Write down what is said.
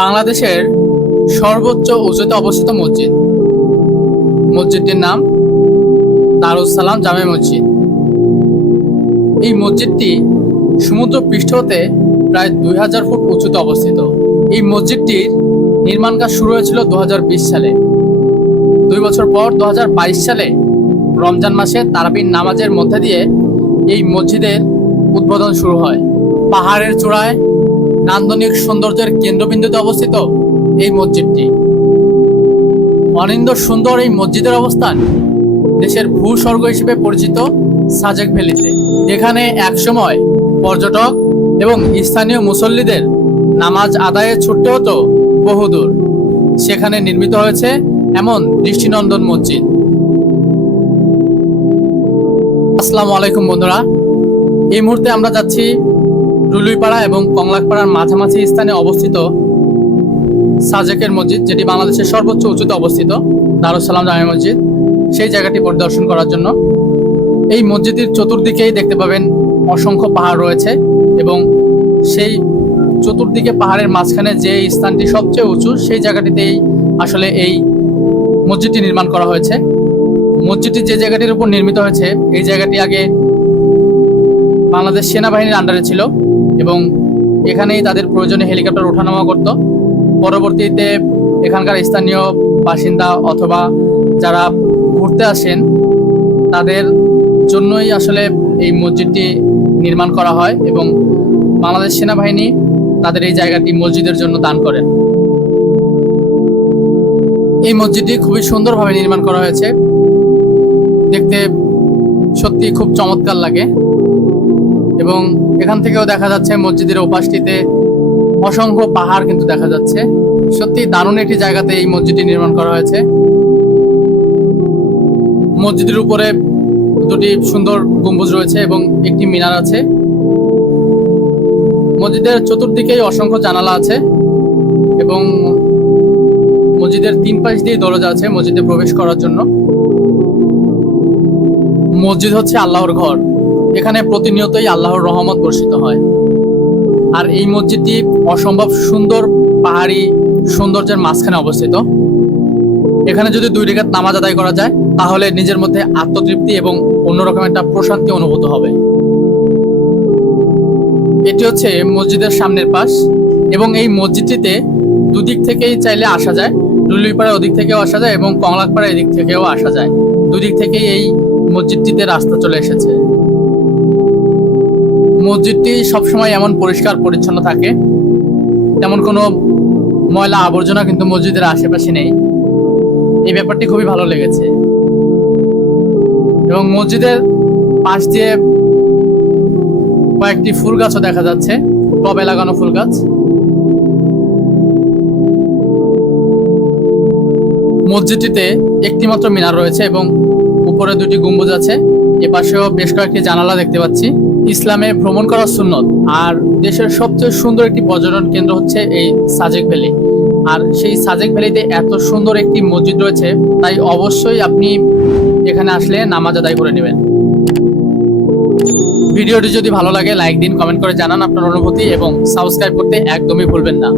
বাংলাদেশের সর্বোচ্চ উঁচুতে অবস্থিত মসজিদ। মসজিদটির নাম দারুস সালাম জামে মসজিদ। এই মসজিদটি সমুদ্র পৃষ্ঠ হতে প্রায় দুই হাজার ফুট উঁচুতে অবস্থিত। এই মসজিদটির নির্মাণ কাজ শুরু হয়েছিল দু হাজার বিশ সালে। দুই বছর পর দু হাজার বাইশ সালে রমজান মাসে তারাবির নামাজের মধ্যে দিয়ে এই মসজিদের উদ্বোধন শুরু হয়। পাহাড়ের চূড়ায় নান্দনিক সৌন্দর্যের কেন্দ্রবিন্দুতে অবস্থিত এই মসজিদটি। অনিন্দ সুন্দর এই মসজিদের অবস্থান দেশের ভূস্বর্গ হিসেবে পরিচিত সাজেক ভ্যালিতে। এখানে একসময় পর্যটক এবং স্থানীয় মুসল্লিদের নামাজ আদায়ে ছুটতে হতো বহুদূর। সেখানে নির্মিত হয়েছে এমন দৃষ্টিনন্দন মসজিদ। আসসালামু আলাইকুম বন্ধুরা। এই মুহূর্তে আমরা যাচ্ছি রুলুইপাড়া এবং কংলাকপাড়ার মাঝামাঝি স্থানে অবস্থিত সাজেকের মসজিদ, যেটি বাংলাদেশের সর্বোচ্চ উঁচুতে অবস্থিত দারুসালাম জামে মসজিদ। সেই জায়গাটি পরিদর্শন করার জন্য। এই মসজিদের চতুর্দিকেই দেখতে পাবেন অসংখ্য পাহাড় রয়েছে এবং সেই চতুর্দিকে পাহাড়ের মাঝখানে যে স্থানটি সবচেয়ে উঁচু, সেই জায়গাটিতেই আসলে এই মসজিদটি নির্মাণ করা হয়েছে। মসজিদটি যে জায়গাটির উপর নির্মিত হয়েছে, এই জায়গাটি আগে বাংলাদেশ সেনাবাহিনীর আন্ডারে ছিল এবং এখানেই তাদের প্রয়োজনে হেলিকপ্টার ওঠানামা করত। পরবর্তীতে এখানকার স্থানীয় বাসিন্দা অথবা যারা ঘুরতে আসেন, তাদের জন্যই আসলে এই মসজিদটি নির্মাণ করা হয় এবং বাংলাদেশ সেনাবাহিনী তাদের এই জায়গাটি মসজিদের জন্য দান করেন। এই মসজিদটি খুবই সুন্দরভাবে নির্মাণ করা হয়েছে। দেখতে সত্যি খুব চমৎকার লাগে। এবং এখান থেকেও দেখা যাচ্ছে মসজিদের ওপাশটিতে অসংখ্য পাহাড় কিন্তু দেখা যাচ্ছে। সত্যি দারুণ একটি জায়গাতে এই মসজিদটি নির্মাণ করা হয়েছে। মসজিদের উপরে দুটি সুন্দর গম্বুজ রয়েছে এবং একটি মিনার আছে। মসজিদের চতুর্দিকেই অসংখ্য জানালা আছে এবং মসজিদের তিন পাশ দিয়ে দরজা আছে মসজিদে প্রবেশ করার জন্য। মসজিদ হচ্ছে আল্লাহর ঘর। এখানে প্রতিনিয়তই আল্লাহর রহমত বর্ষিত হয়। আর এই মসজিদটি অসম্ভব সুন্দর পাহাড়ি সৌন্দর্যের মাঝখানে অবস্থিত। এখানে যদি দুই রেখাত নামাজ আদায় করা যায়, তাহলে নিজের মধ্যে আত্মতৃপ্তি এবং অন্যরকম একটা প্রশান্তি অনুভূত হবে। এটি হচ্ছে মসজিদের সামনের পাশ এবং এই মসজিদটিতে দুদিক থেকেই চাইলে আসা যায় ডুলুইপাড়া ওদিক থেকেও আসা যায় এবং কংলাকপাড়া এদিক থেকেও আসা যায়। দুদিক থেকেই এই মসজিদটিতে রাস্তা চলে এসেছে। মসজিদটি সবসময় এমন পরিষ্কার, পরিচ্ছন্ন থাকে। তেমন কোনো ময়লা আবর্জনা কিন্তু মসজিদের আশেপাশে নেই। এই ব্যাপারটি খুবই ভালো লেগেছে। এবং মসজিদের পাশ দিয়ে কয়েকটি ফুল গাছও দেখা যাচ্ছে, টবে লাগানো ফুল গাছ। মসজিদটিতে একটি মাত্র মিনার রয়েছে এবং উপরে দুটি গম্বুজ আছে। এপাশেও বেশ কয়েকটি জানালা দেখতে পাচ্ছি। ইসলামে ভ্রমণ করা সুন্নত। আর দেশের সবচেয়ে সুন্দর একটি পর্যটন কেন্দ্র হচ্ছে এই সাজেক ভ্যালি। আর সেই সাজেক ভ্যালিতে এত সুন্দর একটি মসজিদ রয়েছে, তাই অবশ্যই আপনি এখানে আসলে নামাজ আদায় করে নেবেন। ভিডিওটি যদি ভালো লাগে, লাইক দিন, কমেন্ট করে জানান আপনার অনুভূতি এবং সাবস্ক্রাইব করতে একদমই ভুলবেন না।